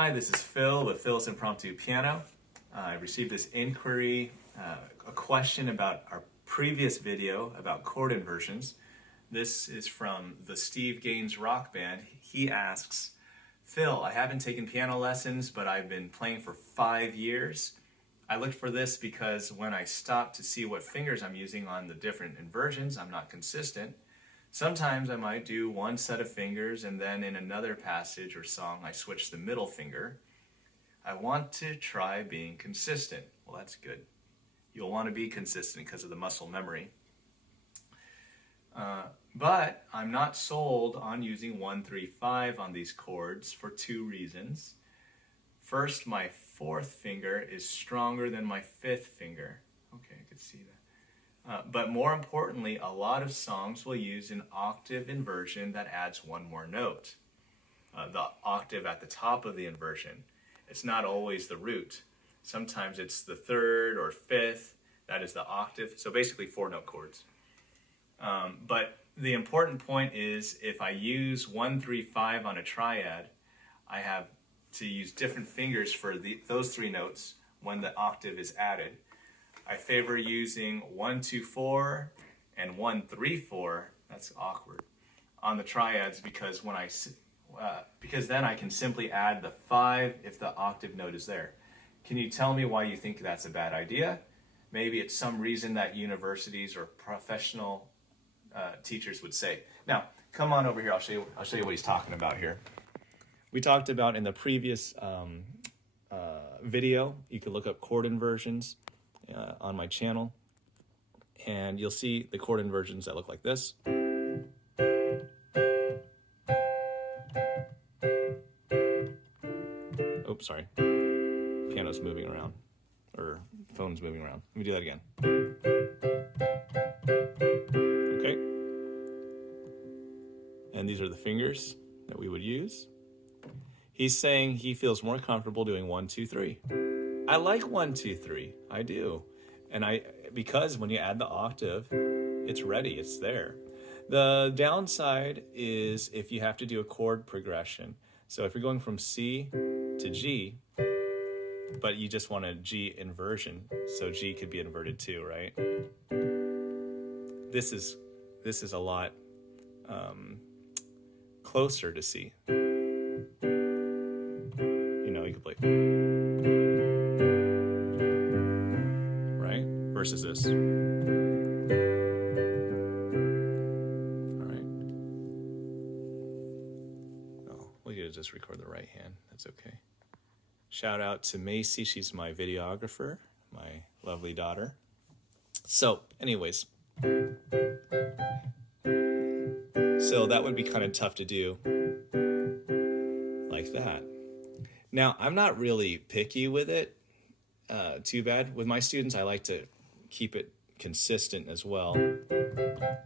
Hi, this is Phil with Phil's Impromptu Piano. I received this inquiry, a question about our previous video about chord inversions. This is from the Steve Gaines Rock Band. He asks, Phil, I haven't taken piano lessons, but I've been playing for 5 years. I looked for this because when I stop to see what fingers I'm using on the different inversions, I'm not consistent. Sometimes I might do one set of fingers and then in another passage or song I switch the middle finger. I want to try being consistent. Well, that's good. You'll want to be consistent because of the muscle memory. But I'm not sold on using 1, 3, 5 on these chords for 2 reasons. First, my 4th finger is stronger than my 5th finger. Okay, I could see that. But more importantly, a lot of songs will use an octave inversion that adds one more note. The octave at the top of the inversion. It's not always the root. Sometimes it's the 3rd or 5th. That is the octave. So basically 4-note chords. But the important point is if I use 1, 3, 5 on a triad, I have to use different fingers for those 3 notes when the octave is added. I favor using 1, 2, 4 and 1, 3, 4. That's awkward on the triads because because then I can simply add the 5 if the octave note is there. Can you tell me why you think that's a bad idea? Maybe it's some reason that universities or professional teachers would say. Now, come on over here. I'll show you what he's talking about here. We talked about in the previous video. You could look up chord inversions on my channel, and you'll see the chord inversions that look like this. Oops, sorry. Piano's moving around, or phone's moving around. Let me do that again. Okay. And these are the fingers that we would use. He's saying he feels more comfortable doing 1, 2, 3. I like 1, 2, 3. I do. And because when you add the octave, it's ready, it's there. The downside is if you have to do a chord progression. So if you're going from C to G, but you just want a G inversion, so G could be inverted too, right? This is a lot closer to C. You could play, right? Versus this. All right. Oh, we'll just record the right hand. That's okay. Shout out to Macy. She's my videographer, my lovely daughter. So, anyways. So that would be kind of tough to do like that. Now, I'm not really picky with it, too bad. With my students, I like to keep it consistent as well.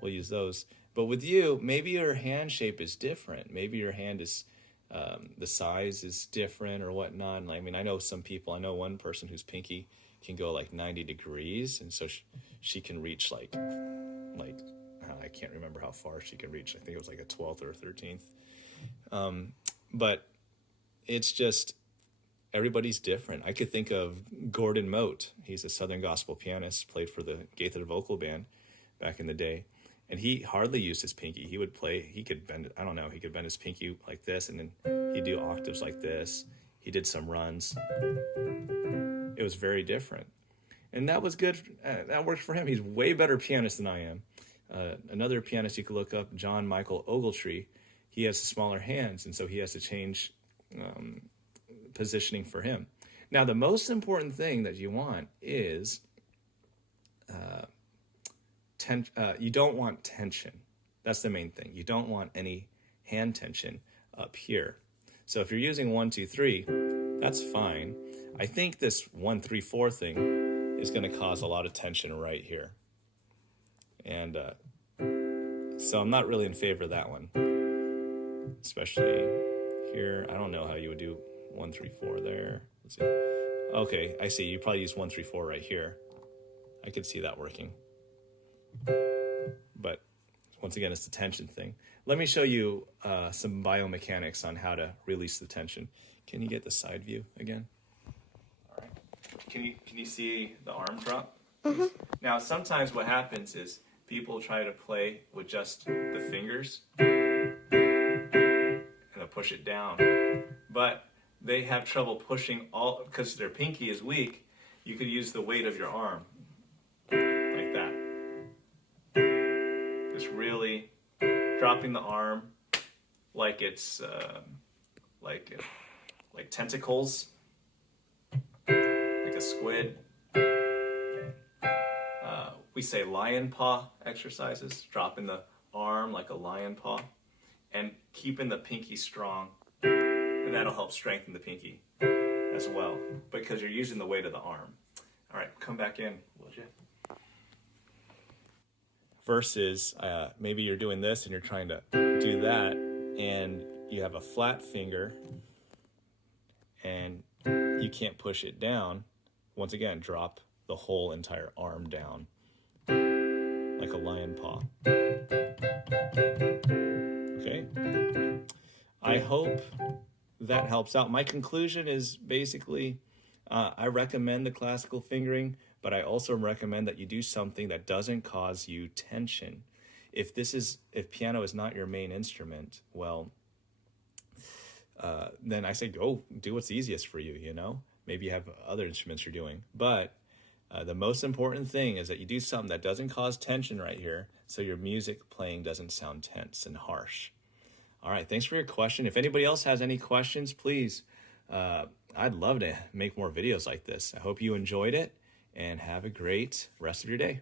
We'll use those. But with you, maybe your hand shape is different. Maybe your hand is, the size is different or whatnot. I mean, I know some people, I know one person whose pinky can go like 90 degrees. And so she can reach like I can't remember how far she can reach. I think it was like a 12th or a 13th. But it's just, everybody's different. I could think of Gordon Mote. He's a Southern gospel pianist, played for the Gaither Vocal Band back in the day. And he hardly used his pinky. He would play, he could bend his pinky like this, and then he'd do octaves like this. He did some runs. It was very different. And that was good. That worked for him. He's way better pianist than I am. Another pianist you could look up, John Michael Ogletree, he has smaller hands, and so he has to change positioning for him. Now, the most important thing that you want is you don't want tension. That's the main thing. You don't want any hand tension up here. So if you're using 1, 2, 3, that's fine. I think this 1, 3, 4 thing is going to cause a lot of tension right here. And so I'm not really in favor of that one, especially here. I don't know how you would do 1, 3, 4 there. Let's see. Okay, I see. You probably use 1, 3, 4 right here. I could see that working. But once again, it's the tension thing. Let me show you some biomechanics on how to release the tension. Can you get the side view again? All right. Can you see the arm drop? Mm-hmm. Now, sometimes what happens is people try to play with just the fingers and they'll push it down. But they have trouble pushing all, because their pinky is weak. You could use the weight of your arm, like that. Just really dropping the arm like it's like tentacles, like a squid. We say lion paw exercises, dropping the arm like a lion paw, and keeping the pinky strong, and that'll help strengthen the pinky as well, because you're using the weight of the arm. All right, come back in, will you? Versus maybe you're doing this and you're trying to do that, and you have a flat finger and you can't push it down. Once again, drop the whole entire arm down like a lion paw. Okay. I hope that helps out. My conclusion is basically I recommend the classical fingering, but I also recommend that you do something that doesn't cause you tension. If piano is not your main instrument, well, then I say go do what's easiest for you, you know? Maybe you have other instruments you're doing. But the most important thing is that you do something that doesn't cause tension right here, so your music playing doesn't sound tense and harsh. All right, thanks for your question. If anybody else has any questions, please, I'd love to make more videos like this. I hope you enjoyed it, and have a great rest of your day.